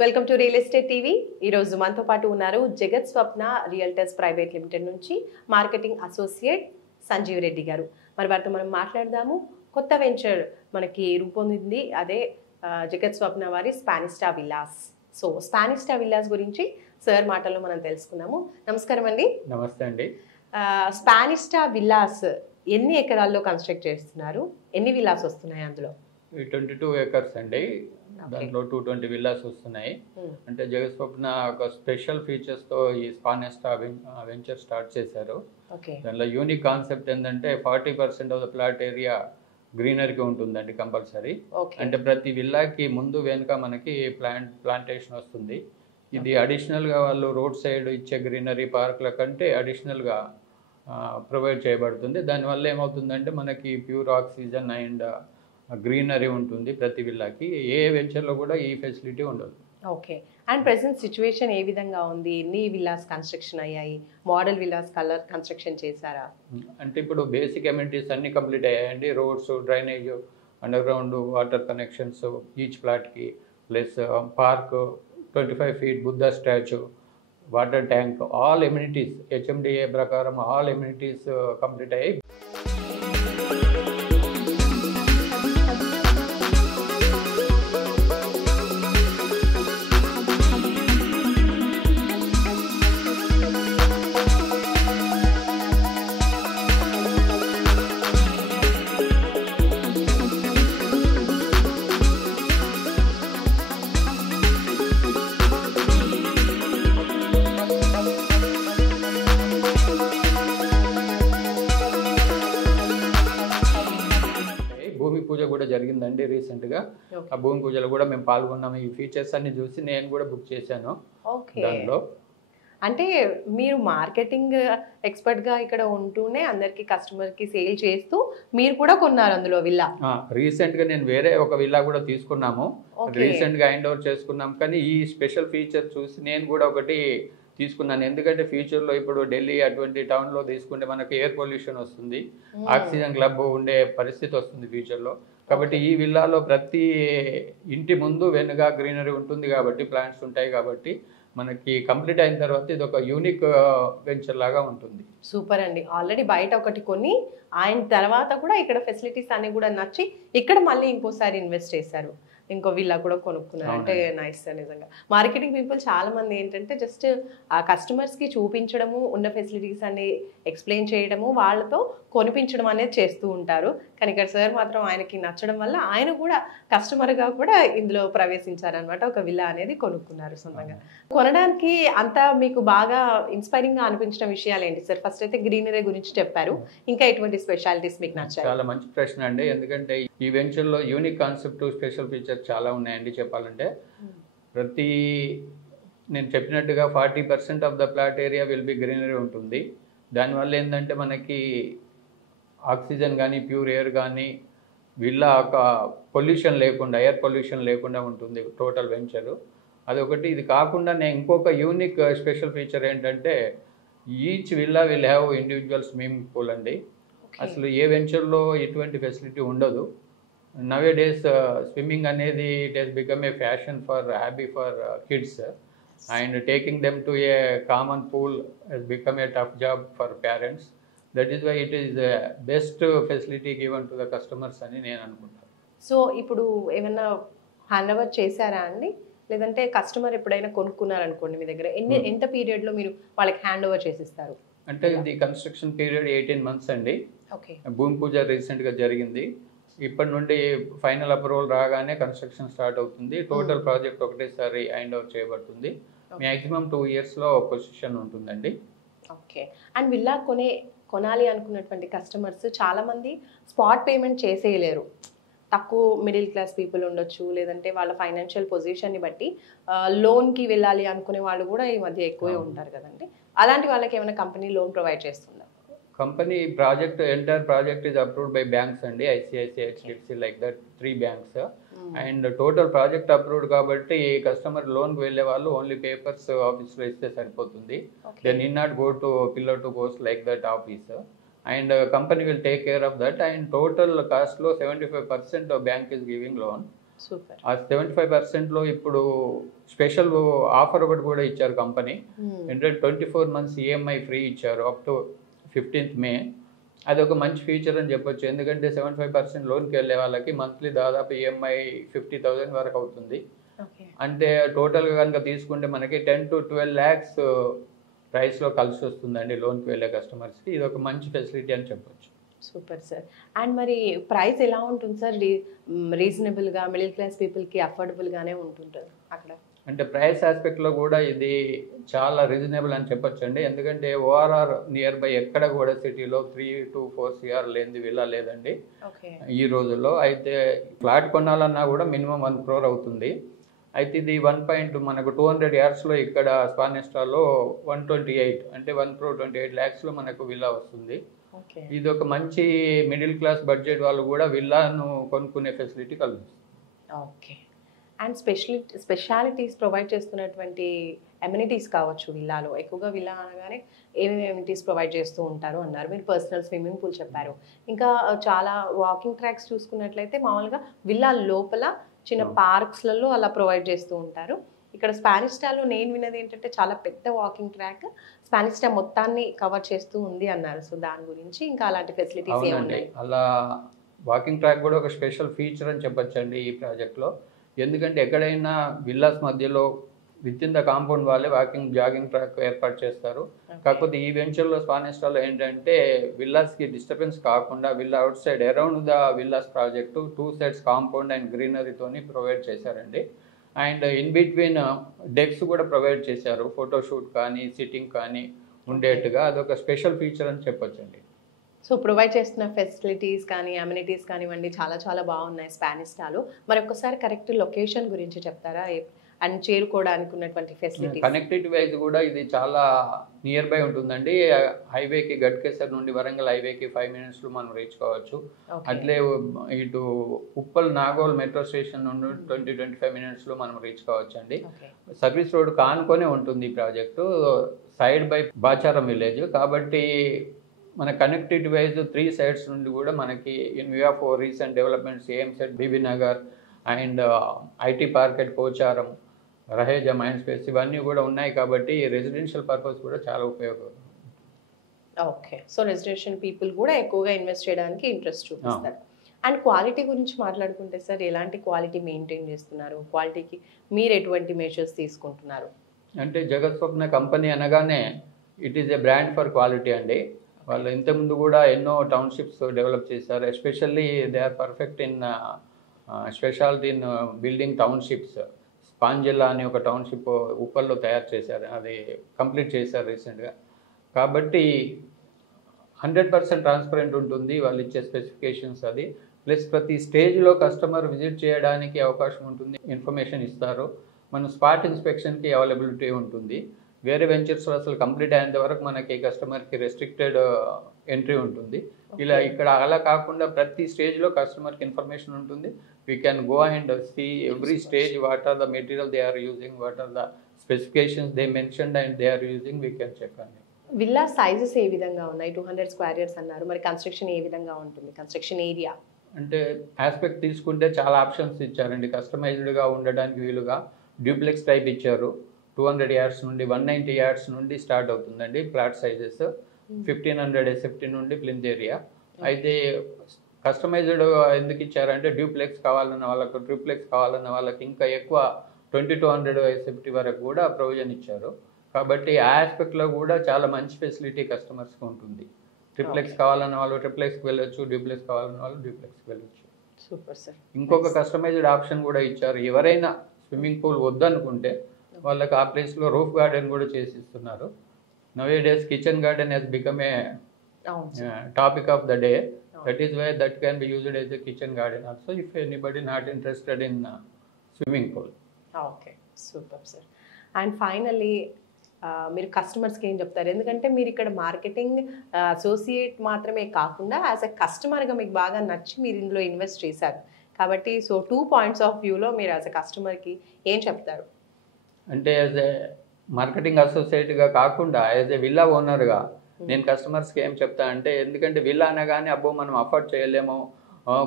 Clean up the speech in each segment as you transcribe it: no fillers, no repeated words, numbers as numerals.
Welcome to real estate TV. ఈరోజు మనతో పాటు ఉన్నారు జగత్ స్వప్న రియల్టర్స్ ప్రైవేట్ లిమిటెడ్ నుంచి మార్కెటింగ్ అసోసియేట్ సంజీవ్ రెడ్డి గారు. మరి వారితో మనం మాట్లాడదాము. కొత్త వెంచర్ మనకి రూపొందింది, అదే జగత్ స్వప్న వారి స్పానిస్టా విల్లాస్. సో స్పానిస్టా విల్లాస్ గురించి సార్ మాటల్లో మనం తెలుసుకుందాము. నమస్కారం అండి. నమస్తే అండి. స్పానిస్టా విల్లాస్ ఎన్ని ఎకరాల్లో కన్స్ట్రక్ట్ చేస్తున్నారు? ఎన్ని విల్లాస్ వస్తున్నాయి అందులో? 22 acres అండి. దాంట్లో 220 విల్లాస్ వస్తున్నాయి. అంటే జగత్ స్వప్న ఒక స్పెషల్ ఫీచర్స్తో ఈ స్పానిస్టా వెంచర్ స్టార్ట్ చేశారు. దాంట్లో యూనిక్ కాన్సెప్ట్ ఏంటంటే 40% ఆఫ్ ద ప్లాట్ ఏరియా గ్రీనరీకి ఉంటుందండి కంపల్సరీ. అంటే ప్రతి విల్లాకి ముందు వెనుక మనకి ప్లాంటేషన్ వస్తుంది. ఇది అడిషనల్గా వాళ్ళు రోడ్ సైడ్ ఇచ్చే గ్రీనరీ పార్క్ల కంటే అడిషనల్గా ప్రొవైడ్ చేయబడుతుంది. దానివల్ల ఏమవుతుందంటే మనకి ప్యూర్ ఆక్సిజన్ అండ్ గ్రీనరీ ఉంటుంది ప్రతి విల్లాకి. ఏ వెంచర్లో కూడా ఈ ఫెసిలిటీ ఉండదు. ఓకే. అండ్ ప్రెసెంట్ సిచ్యువేషన్ ఏ విధంగా ఉంది? ఎన్ని విల్లాస్ కన్స్ట్రక్షన్ అయ్యాయి? మోడల్ విల్లాస్ కన్స్ట్రక్షన్ చేశారా? అంటే ఇప్పుడు బేసిక్ అమ్యూనిటీస్ అన్ని కంప్లీట్ అయ్యాయండి. Roads, drainage, underground water connections each ప్లాట్కి, plus park, 25 feet Buddha statue, water tank, all amenities HMDA ప్రకారం ఆల్ ఎమ్యూనిటీస్ కంప్లీట్ అయ్యాయి. భూమి పూజ కూడా జరిగిందండి రీసెంట్గా. ఆ భూమి పూజలో కూడా మేము పాల్గొన్నాము. ఈ ఫీచర్స్ అన్ని చూసి నేను కూడా బుక్ చేశాను. దాంట్లో అంటే మీరు మార్కెటింగ్ ఎక్స్పర్ట్గా ఇక్కడ ఉంటూనే అందరికి కస్టమర్కి సేల్ చేస్తూ మీరు కూడా కొన్నారు అందులో విల్లా? రీసెంట్గా నేను వేరే ఒక విల్లా కూడా తీసుకున్నాము. రీసెంట్గా హ్యాండ్ ఓవర్ చేసుకున్నాం. కానీ ఈ స్పెషల్ ఫీచర్ చూసి నేను కూడా ఒకటి తీసుకున్నాను. ఎందుకంటే ఫ్యూచర్లో ఇప్పుడు ఢిల్లీ అటువంటి టౌన్లో తీసుకుంటే మనకి ఎయిర్ పొల్యూషన్ వస్తుంది, ఆక్సిజన్ క్లబ్ ఉండే పరిస్థితి వస్తుంది ఫ్యూచర్లో. కాబట్టి ఈ విల్లాలో ప్రతి ఇంటి ముందు వెనుక గ్రీనరీ ఉంటుంది కాబట్టి, ప్లాంట్స్ ఉంటాయి కాబట్టి మనకి కంప్లీట్ అయిన తర్వాత ఇది ఒక యూనిక్ వెంచర్ లాగా ఉంటుంది. సూపర్ అండి. ఆల్రెడీ బయట ఒకటి కొని ఆయన తర్వాత కూడా ఇక్కడ ఫెసిలిటీస్ అన్ని కూడా నచ్చి ఇక్కడ మళ్ళీ ఇంకోసారి ఇన్వెస్ట్ చేశారు, ఇంకో విల్లా కూడా కొనుక్కున్నారు. అంటే నైస్ నిజంగా. మార్కెటింగ్ పీపుల్ చాలా మంది ఏంటంటే జస్ట్ ఆ కస్టమర్స్కి చూపించడము, ఉన్న ఫెసిలిటీస్ అన్ని ఎక్స్ప్లెయిన్ చేయడము, వాళ్ళతో కొనిపించడం అనేది చేస్తూ ఉంటారు. కానీ ఇక్కడ సార్ మాత్రం ఆయనకి నచ్చడం వల్ల ఆయన కూడా కస్టమర్గా కూడా ఇందులో ప్రవేశించారనమాట. ఒక విల్లా అనేది కొనుక్కున్నారు సొంతంగా. కొనడానికి అంతా మీకు బాగా ఇన్స్పైరింగ్గా అనిపించిన విషయాలు ఏంటి సార్? ఫస్ట్ అయితే గ్రీనరీ గురించి చెప్పారు, ఇంకా ఎటువంటి స్పెషాలిటీస్ మీకు నచ్చాయి? చాలా మంచి ప్రశ్న అండి. ఎందుకంటే ఈ వెంచర్లో యూనిక్ కాన్సెప్ట్, స్పెషల్ ఫీచర్ చాలా ఉన్నాయండి చెప్పాలంటే. నేను చెప్పినట్టుగా 40% of the plot area will be greenery ఉంటుంది. దానివల్ల ఏంటంటే మనకి ఆక్సిజన్ కానీ, ప్యూర్ ఎయిర్ కానీ, విల్లా ఒక పొల్యూషన్ లేకుండా, ఎయిర్ పొల్యూషన్ లేకుండా ఉంటుంది టోటల్ వెంచరు. అదొకటి. ఇది కాకుండా నేను ఇంకొక యూనిక్ స్పెషల్ ఫీచర్ ఏంటంటే each villa will have individual swimming pool అండి. అసలు ఏ వెంచర్లో ఎటువంటి ఫెసిలిటీ ఉండదు. Nowadays swimming అనేది it has become a fashion for hobby for kids, and taking them to a common pool has become a tough job for parents. That is why it is the best facility given to the customers అని నేను అనుకుంటాను. So ఇప్పుడు ఏమన్నా hand over చేశారా అండి? లేదంటే customer ఎప్పుడైనా కొనుక్కున్నారనుకోండి మీ దగ్గర, ఎంత పీరియడ్లో మీరు వాళ్ళకి హ్యాండ్ ఓవర్ చేసిస్తారు? అంటే ఇది కన్స్ట్రక్షన్ పీరియడ్ 18 months అండి. ఓకే. భూమి పూజ రీసెంట్గా జరిగింది. ఇప్పటి నుండి ఫైనల్ అప్రూవల్ రాగానే కన్స్ట్రక్షన్ స్టార్ట్ అవుతుంది. టోటల్ ప్రాజెక్ట్ ఒకటేసారి హ్యాండ్ ఓవర్ చేయబడుతుంది. మ్యాక్సిమం 2 yearsలో పొజిషన్ ఉంటుందండి. ఓకే. అండ్ విల్లా కొనాలి అనుకున్నటువంటి కస్టమర్స్ చాలామంది స్పాట్ పేమెంట్ చేసేయలేరు. తక్కువ మిడిల్ క్లాస్ పీపుల్ ఉండొచ్చు, లేదంటే వాళ్ళ ఫైనాన్షియల్ పొజిషన్ని బట్టి లోన్కి వెళ్ళాలి అనుకునే వాళ్ళు కూడా ఈ మధ్య ఎక్కువే ఉంటారు కదండి. అలాంటి వాళ్ళకి ఏమైనా కంపెనీ లోన్ ప్రొవైడ్ చేస్తుందా? Company project, entire project is approved by banks అండి. ICICI, HDFC, like that 3 banks. And total project approved కాబట్టి కస్టమర్ లోన్కి వెళ్ళే వాళ్ళు ఓన్లీ పేపర్స్ ఆఫీస్లో ఇస్తే సరిపోతుంది. They need not go to pillar to post like that office. And company will take care of that. And total కాస్ట్లో 75% bank is giving loan. Super. ఆ 75%లో ఇప్పుడు స్పెషల్ ఆఫర్ ఒకటి కూడా ఇచ్చారు కంపెనీ. ఏంటంటే 24 months ఈఎంఐ ఫ్రీ ఇచ్చారు up to 15th May. అది ఒక మంచి ఫీచర్ అని చెప్పొచ్చు. ఎందుకంటే 75% లోన్కి వెళ్ళే వాళ్ళకి మంత్లీ దాదాపు ఈఎంఐ 50,000 వరకు అవుతుంది. అంటే టోటల్గా కనుక తీసుకుంటే మనకి 10 to 12 lakhs ప్రైస్లో కలిసి వస్తుందండి లోన్కి వెళ్ళే కస్టమర్స్కి. ఇది ఒక మంచి ఫెసిలిటీ అని చెప్పొచ్చు. Super sir. అండ్ మరి ప్రైస్ ఎలా ఉంటుంది సార్? రీజనబుల్గా మిడిల్ క్లాస్ పీపుల్కి అఫోర్డబుల్గానే ఉంటుంటుంది అక్కడ? అంటే ప్రైస్ ఆస్పెక్ట్లో కూడా ఇది చాలా రీజనబుల్ అని చెప్పొచ్చు అండి. ఎందుకంటే ఓఆర్ఆర్ నియర్ బై ఎక్కడ కూడా సిటీలో 3 to 4 CR లేనిది విల్లా లేదండి ఈ రోజుల్లో. అయితే ఫ్లాట్ కొనాలన్నా కూడా మినిమం 1 crore అవుతుంది. అయితే ఇది 1. మనకు 200 yardsలో ఇక్కడ స్పానిస్టాలో 128 అంటే 1.28 lakhs మనకు విల్లా వస్తుంది. ఇది ఒక మంచి మిడిల్ క్లాస్ బడ్జెట్ వాళ్ళు కూడా విల్లాను కొనుక్కునే ఫెసిలిటీ కలుగుతుంది. ఓకే. అండ్ స్పెషాలిటీస్ ప్రొవైడ్ చేస్తున్నటువంటి ఎమ్యూనిటీస్ కావచ్చు విల్లాలో. ఎక్కువగా విల్లా అనగానే ఏమేమి ఎమ్యూనిటీస్ ప్రొవైడ్ చేస్తూ ఉంటారు అన్నారు మీరు. పర్సనల్ స్విమ్మింగ్ పూల్ చెప్పారు. ఇంకా చాలా వాకింగ్ ట్రాక్స్ చూసుకున్నట్లయితే మామూలుగా విల్లా లోపల చిన్న పార్క్స్లలో అలా ప్రొవైడ్ చేస్తూ ఉంటారు. ఇక్కడ స్పానిస్టాలో నేను విన్నది ఏంటంటే చాలా పెద్ద వాకింగ్ ట్రాక్ స్పానిస్టా మొత్తాన్ని కవర్ చేస్తూ ఉంది అన్నారు. సో దాని గురించి ఇంకా అలాంటి ఫెసిలిటీస్ ఏమున్నాయి? అలా వాకింగ్ ట్రాక్ కూడా ఒక స్పెషల్ ఫీచర్ అని చెప్పొచ్చండి ఈ ప్రాజెక్ట్లో. ఎందుకంటే ఎక్కడైనా విల్లాస్ మధ్యలో విత్ ఇన్ ద కాంపౌండ్ వాళ్ళే వాకింగ్ జాగింగ్ ట్రాక్ ఏర్పాటు చేస్తారు. కాకపోతే ఈ వెంచర్లో స్పానిస్టాలో ఏంటంటే విల్లాస్కి డిస్టర్బెన్స్ కాకుండా villa outside around the villas project 2 sides compound and గ్రీనరీతోని ప్రొవైడ్ చేశారండి. అండ్ ఇన్ బిట్వీన్ డెక్స్ కూడా ప్రొవైడ్ చేశారు, ఫోటోషూట్ కానీ సిట్టింగ్ కానీ ఉండేట్టుగా. అదొక స్పెషల్ ఫీచర్ అని చెప్పొచ్చండి. సో ప్రొవైడ్ చేస్తున్న ఫెసిలిటీస్ కానీ అమ్యూనిటీస్ కానివ్వండి చాలా చాలా బాగున్నాయి స్పానిస్టాలో. మరి ఒక్కసారి కరెక్ట్ లొకేషన్ గురించి చెప్తారా? అండ్ చేరుకోవడానికి ఉన్నటువంటి ఫెసిలిటీ కనెక్టివిటీ వైజ్ కూడా ఇది చాలా నియర్ బై ఉంటుందండి. హైవేకి గట్కేసర్ నుండి వరంగల్ హైవేకి 5 minutesలో మనం రీచ్ కావచ్చు. అట్లే ఇటు ఉప్పల్ నాగోల్ మెట్రో స్టేషన్ నుండి 20-25 minutesలో మనం రీచ్ కావచ్చు అండి. సర్వీస్ రోడ్ కానుకొనే ఉంటుంది ఈ project, side by Bacharam village. కాబట్టి మన కనెక్టివిటీ వైజ్ 3 sides నుండి కూడా మనకి in view of recent developments AIIMS at Bibinagar and IT park at Pocharam, Raheja mind space ఇవన్నీ కూడా ఉన్నాయి. కాబట్టి రెసిడెన్షియల్ పర్పస్ కూడా చాలా ఉపయోగపడుతుంది. ఓకే. సో రెసిడెన్షియల్ పీపుల్ కూడా ఎక్కువగా ఇన్వెస్ట్ చేయడానికి ఇంట్రెస్ట్ చూపిస్తారు. అండ్ క్వాలిటీ గురించి మాట్లాడుకుంటే సార్ ఎలాంటి క్వాలిటీ మెయింటైన్ చేస్తున్నారు? క్వాలిటీకి మీరు ఎటువంటి మెజర్స్ తీసుకుంటున్నారు? అంటే జగత్ స్వప్న కంపెనీ అనగానే it is a brand for quality అండి. వాళ్ళు ఇంతకుముందు కూడా ఎన్నో టౌన్షిప్స్ డెవలప్ చేశారు. Especially they are perfect in speciality in building townships. స్పాంజిల్లా అని ఒక టౌన్షిప్ ఉప్పల్లో తయారు చేశారు, అది కంప్లీట్ చేశారు రీసెంట్గా. కాబట్టి 100% ట్రాన్స్పరెంట్ ఉంటుంది వాళ్ళు ఇచ్చే స్పెసిఫికేషన్స్. అది ప్లస్ ప్రతి స్టేజ్లో కస్టమర్ విజిట్ చేయడానికి అవకాశం ఉంటుంది, ఇన్ఫర్మేషన్ ఇస్తారు. మన స్పాట్ ఇన్స్పెక్షన్కి అవైలబిలిటీ ఉంటుంది. వేరే వెంచర్స్లో అసలు కంప్లీట్ అయ్యేంత వరకు మనకి కస్టమర్కి రెస్ట్రిక్టెడ్ ఎంట్రీ ఉంటుంది. ఇలా ఇక్కడ అలా కాకుండా ప్రతి స్టేజ్లో కస్టమర్కి ఇన్ఫర్మేషన్ ఉంటుంది. We can go and see every stage what are the material they are using, what are the specifications they mentioned and they are using, we can check అండి. విల్లా సైజెస్ ఏ విధంగా ఉన్నాయి? 200 square yards అన్నారు. మరి construction ఏ విధంగా ఉంటుంది? Construction area అంటే aspect తీసుకుంటే చాలా ఆప్షన్స్ ఇచ్చారండి. కస్టమైజ్డ్గా ఉండడానికి వీలుగా డ్యూప్లెక్స్ టైప్ ఇచ్చారు. 200 yards నుండి 190 yards నుండి స్టార్ట్ అవుతుందండి ఫ్లాట్ సైజెస్. 1500 SFT నుండి ప్లింత్ ఏరియా. అయితే కస్టమైజ్డ్ ఎందుకు ఇచ్చారంటే డ్యూప్లెక్స్ కావాలన్న వాళ్ళకు, ట్రిప్లెక్స్ కావాలన్న వాళ్ళకి ఇంకా ఎక్కువ 2200 SFT వరకు కూడా ప్రొవిజన్ ఇచ్చారు. కాబట్టి ఆ ఆస్పెక్ట్లో కూడా చాలా మంచి ఫెసిలిటీ కస్టమర్స్కి ఉంటుంది. ట్రిప్లెక్స్ కావాలన్న వాళ్ళు ట్రిప్లెక్స్కి వెళ్ళొచ్చు, డ్యూప్లెక్స్ కావాలన్న వాళ్ళు డ్యూప్లెక్స్కి వెళ్ళొచ్చు. Super sir. ఇంకొక కస్టమైజ్డ్ ఆప్షన్ కూడా ఇచ్చారు. ఎవరైనా స్విమ్మింగ్ పూల్ వద్దనుకుంటే వాళ్ళకి ఆ ప్లేస్లో రూఫ్ గార్డెన్ కూడా చేసి ఇస్తున్నారు. Nowadays kitchen garden has become a topic of the day. That is why that can be used as a kitchen garden also if anybody not interested in swimming pool. Okay, super sir. And finally మీరు కస్టమర్స్కి ఏం చెప్తారు? ఎందుకంటే మీరు ఇక్కడ marketing associate మాత్రమే కాకుండా as a కస్టమర్గా మీకు బాగా నచ్చి మీరు ఇందులో ఇన్వెస్ట్ చేశారు కాబట్టి, సో 2 points ఆఫ్ వ్యూలో మీరు యాజ్ ఎ కస్టమర్కి ఏం చెప్తారు? అంటే యాజ్ ఏ మార్కెటింగ్ అసోసియేట్గా కాకుండా యాజ్ ఏ విల్లా ఓనర్గా నేను కస్టమర్స్కి ఏం చెప్తా అంటే, ఎందుకంటే విల్లా అనగానే అబ్బో మనం అఫోర్డ్ చేయలేము,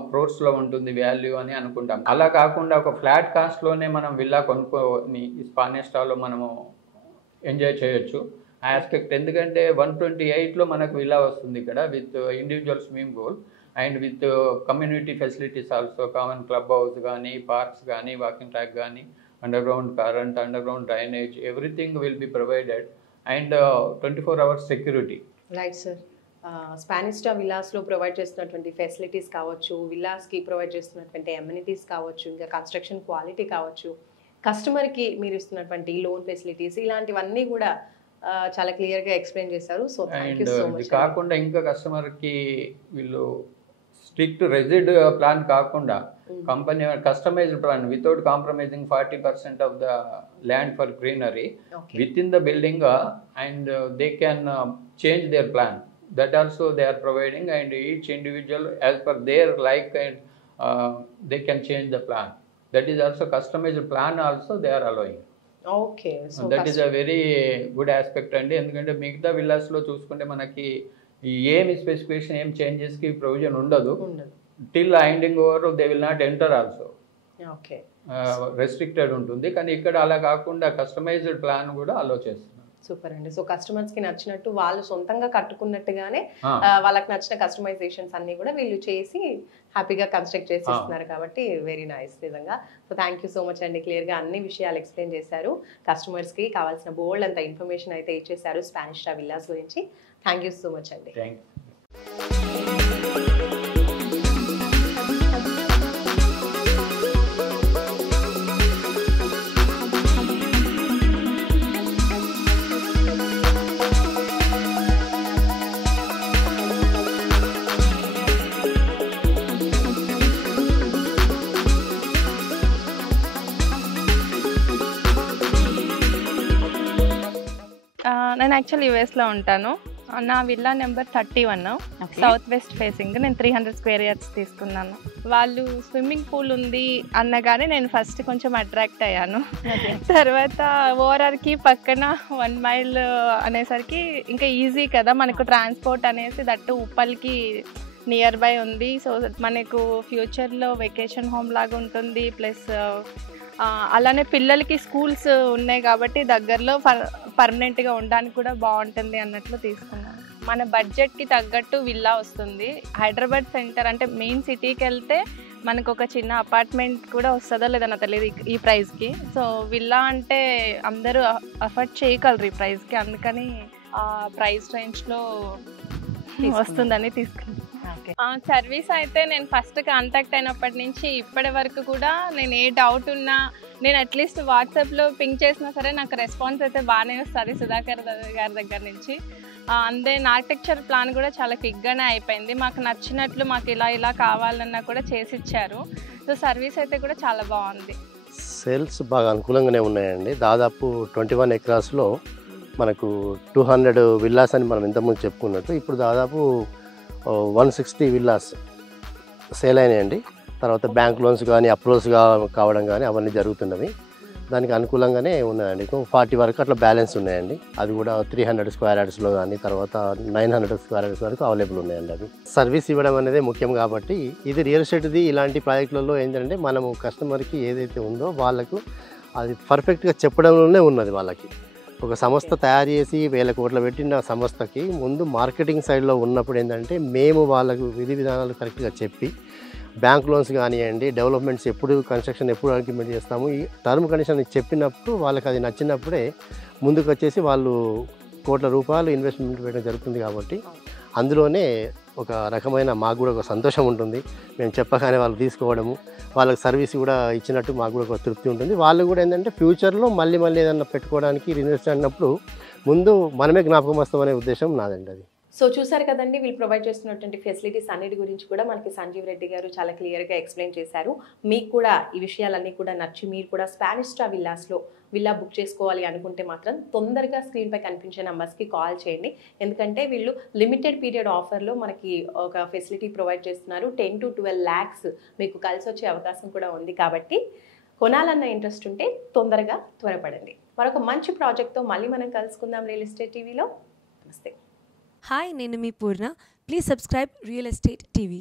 క్రోర్స్లో ఉంటుంది వాల్యూ అని అనుకుంటాం. అలా కాకుండా ఒక ఫ్లాట్ కాస్ట్లోనే మనం విల్లా కొనుక్కొని స్పానిస్టాలో మనము ఎంజాయ్ చేయొచ్చు ఆ ఆస్పెక్ట్. ఎందుకంటే 128లో మనకు విల్లా వస్తుంది ఇక్కడ with individual swimming pool and with community facilities also, common club house కానీ, పార్క్స్ కానీ, వాకింగ్ ట్రాక్ కానీ, underground current, underground drainage, everything will be provided and 24 hours security. Right sir. Spanista విల్లాస్లో provide చేస్తున్నటువంటి facilities కావచ్చు, విల్లాస్కి provide చేస్తున్నటువంటి amenities కావచ్చు, ఇంకా కన్స్ట్రక్షన్ క్వాలిటీ కావచ్చు, కస్టమర్కి మీరు ఇస్తున్నటువంటి లోన్ ఫెసిలిటీస్, ఇలాంటివన్నీ కూడా చాలా క్లియర్గా ఎక్స్ప్లెయిన్ చేశారు. So thank you so much. ఇది కాకుండా ఇంకా కస్టమర్కి వీళ్ళు స్ట్రిక్ట్ రెసిడ్ ప్లాన్ కాకుండా company customised plan without compromising 40% of the land for greenery within the building and they can change their plan. That also they are providing, and each individual as per their like and they can change the plan. That is also customized plan also they are allowing. Okay, so that is a very good aspect అండి. ఎందుకంటే మిగతా villas లో చూసుకుంటే మనకి ఏమి specification ఏం changes కి provision ఉండదు. Till handing over they will not enter also. Okay, restricted ఉంటుంది. కానీ ఇక్కడ అలా కాకుండా కస్టమైజ్డ్ ప్లాన్ కూడా అలో చేస్తుంది. సూపర్ అండి. సో కస్టమర్స్ కి నచ్చినట్టు వాళ్ళు సొంతంగా కట్టుకున్నట్టుగానే వాళ్ళకి నచ్చిన కస్టమైజేషన్స్ అన్ని కూడా వీళ్ళు చేసి హ్యాపీగా కన్స్ట్రక్ట్ చేసి ఇస్తున్నారు కాబట్టి వెరీ నైస్ నిజంగా. So thank you so much అండి. క్లియర్గా అన్ని విషయాలు ఎక్స్ప్లెయిన్ చేశారు. కస్టమర్స్కి కావాల్సిన బోల్డ్ అంత ఇన్ఫర్మేషన్ అయితే ఇచ్చేసారు స్పానిస్టా విల్లాస్ గురించి. థ్యాంక్ యూ సో మచ్ అండి. నేను యాక్చువల్ యూఎస్లో ఉంటాను. నా villa number 31 south west facing. నేను 300 square yards తీసుకున్నాను. వాళ్ళు స్విమ్మింగ్ పూల్ ఉంది అన్నగానే నేను ఫస్ట్ కొంచెం అట్రాక్ట్ అయ్యాను. తర్వాత ఓఆర్ఆర్కి పక్కన 1 mile అనేసరికి ఇంకా ఈజీ కదా మనకు ట్రాన్స్పోర్ట్ అనేసి, దట్టు ఉప్పల్కి నియర్ బై ఉంది. సో మనకు ఫ్యూచర్లో వెకేషన్ హోమ్ లాగా ఉంటుంది. ప్లస్ అలానే పిల్లలకి స్కూల్స్ ఉన్నాయి కాబట్టి దగ్గరలో పర్మనెంట్గా ఉండడానికి కూడా బాగుంటుంది అన్నట్లు తీసుకున్నాను. మన బడ్జెట్కి తగ్గట్టు విల్లా వస్తుంది. హైదరాబాద్ సెంటర్ అంటే మెయిన్ సిటీకి వెళ్తే మనకు ఒక చిన్న అపార్ట్మెంట్ కూడా వస్తుందో లేదో నాకు తెలియదు ఈ ప్రైస్కి. సో విల్లా అంటే అందరూ అఫోర్డ్ చేయగలరు ఈ ప్రైస్కి, అందుకని ఆ ప్రైస్ రేంజ్లో వస్తుందని తీసుకున్నాను. సర్వీస్ అయితే నేను ఫస్ట్ కాంటాక్ట్ అయినప్పటి నుంచి ఇప్పటి వరకు కూడా నేను ఏ డౌట్ ఉన్నా నేను అట్లీస్ట్ వాట్సాప్లో పింక్ చేసినా సరే నాకు రెస్పాన్స్ అయితే బాగానే వస్తుంది సుధాకర్ గారి దగ్గర నుంచి. అందే ఆర్కిటెక్చర్ ప్లాన్ కూడా చాలా క్విక్గానే అయిపోయింది. మాకు నచ్చినట్లు మాకు ఇలా కావాలన్నా కూడా చేసి ఇచ్చారు. సో సర్వీస్ అయితే కూడా చాలా బాగుంది. సేల్స్ బాగా అనుకూలంగానే ఉన్నాయండి. దాదాపు 21 acresలో మనకు 200 విల్లాస్ అని మనం ఇంతకుముందు చెప్పుకున్నట్టు ఇప్పుడు దాదాపు 160 విల్లాస్ సేల్ అయినాయండి. తర్వాత బ్యాంక్ లోన్స్ కానీ అప్రోల్స్ కావడం కానీ అవన్నీ జరుగుతున్నవి. దానికి అనుకూలంగానే ఉన్నాయండి. 40 వరకు అట్లా బ్యాలెన్స్ ఉన్నాయండి. అది కూడా 300 square yardsలో కానీ తర్వాత 900 square yards వరకు అవైలబుల్ ఉన్నాయండి. అవి సర్వీస్ ఇవ్వడం అనేది ముఖ్యం కాబట్టి ఇది రియల్ ఎస్టేట్ది ఇలాంటి ప్రాజెక్టులలో ఏంటంటే మనము కస్టమర్కి ఏదైతే ఉందో వాళ్ళకు అది పర్ఫెక్ట్గా చెప్పడంలోనే ఉన్నది. వాళ్ళకి ఒక సంస్థ తయారు చేసి 1000 కోట్లు పెట్టిన సంస్థకి ముందు మార్కెటింగ్ సైడ్లో ఉన్నప్పుడు ఏంటంటే మేము వాళ్ళకు విధి విధానాలు కరెక్ట్గా చెప్పి బ్యాంక్ లోన్స్ కానివ్వండి, డెవలప్మెంట్స్ ఎప్పుడు కన్స్ట్రక్షన్ ఎప్పుడు ఇంప్లిమెంట్ చేస్తాము ఈ టర్మ్ కండిషన్ చెప్పినప్పుడు వాళ్ళకి అది నచ్చినప్పుడే ముందుకు వచ్చేసి వాళ్ళు కోట్ల రూపాయలు ఇన్వెస్ట్మెంట్ పెట్టడం జరుగుతుంది. కాబట్టి అందులోనే ఒక రకమైన మాకు కూడా ఒక సంతోషం ఉంటుంది. మేము చెప్పగానే వాళ్ళు తీసుకోవడము, వాళ్ళకి సర్వీస్ కూడా ఇచ్చినట్టు మాకు కూడా ఒక తృప్తి ఉంటుంది. వాళ్ళు కూడా ఏంటంటే ఫ్యూచర్లో మళ్ళీ ఏదన్నా పెట్టుకోవడానికి ఇన్వెస్ట్ అయినప్పుడు ముందు మనమే జ్ఞాపకం వస్తామనే ఉద్దేశం నాదండి. అది సో చూసారు కదండి, వీళ్ళు ప్రొవైడ్ చేస్తున్నటువంటి ఫెసిలిటీస్ అన్నిటి గురించి కూడా మనకి సంజీవ్ రెడ్డి గారు చాలా క్లియర్గా ఎక్స్ప్లెయిన్ చేశారు. మీకు కూడా ఈ విషయాలన్నీ కూడా నచ్చి మీరు కూడా స్పానిస్టా విల్లాస్లో విల్లా బుక్ చేసుకోవాలి అనుకుంటే మాత్రం తొందరగా స్క్రీన్పై కనిపించే నెంబర్స్కి కాల్ చేయండి. ఎందుకంటే వీళ్ళు లిమిటెడ్ పీరియడ్ ఆఫర్లో మనకి ఒక ఫెసిలిటీ ప్రొవైడ్ చేస్తున్నారు. 10 to 12 lakhs మీకు కలిసి వచ్చే అవకాశం కూడా ఉంది. కాబట్టి కొనాలన్న ఇంట్రెస్ట్ ఉంటే తొందరగా త్వరపడండి. మరొక మంచి ప్రాజెక్ట్తో మళ్ళీ మనం కలుసుకుందాం రియల్ ఎస్టేట్ టీవీలో. నమస్తే. హాయ్, నేను మీ Purna. Please subscribe real estate TV.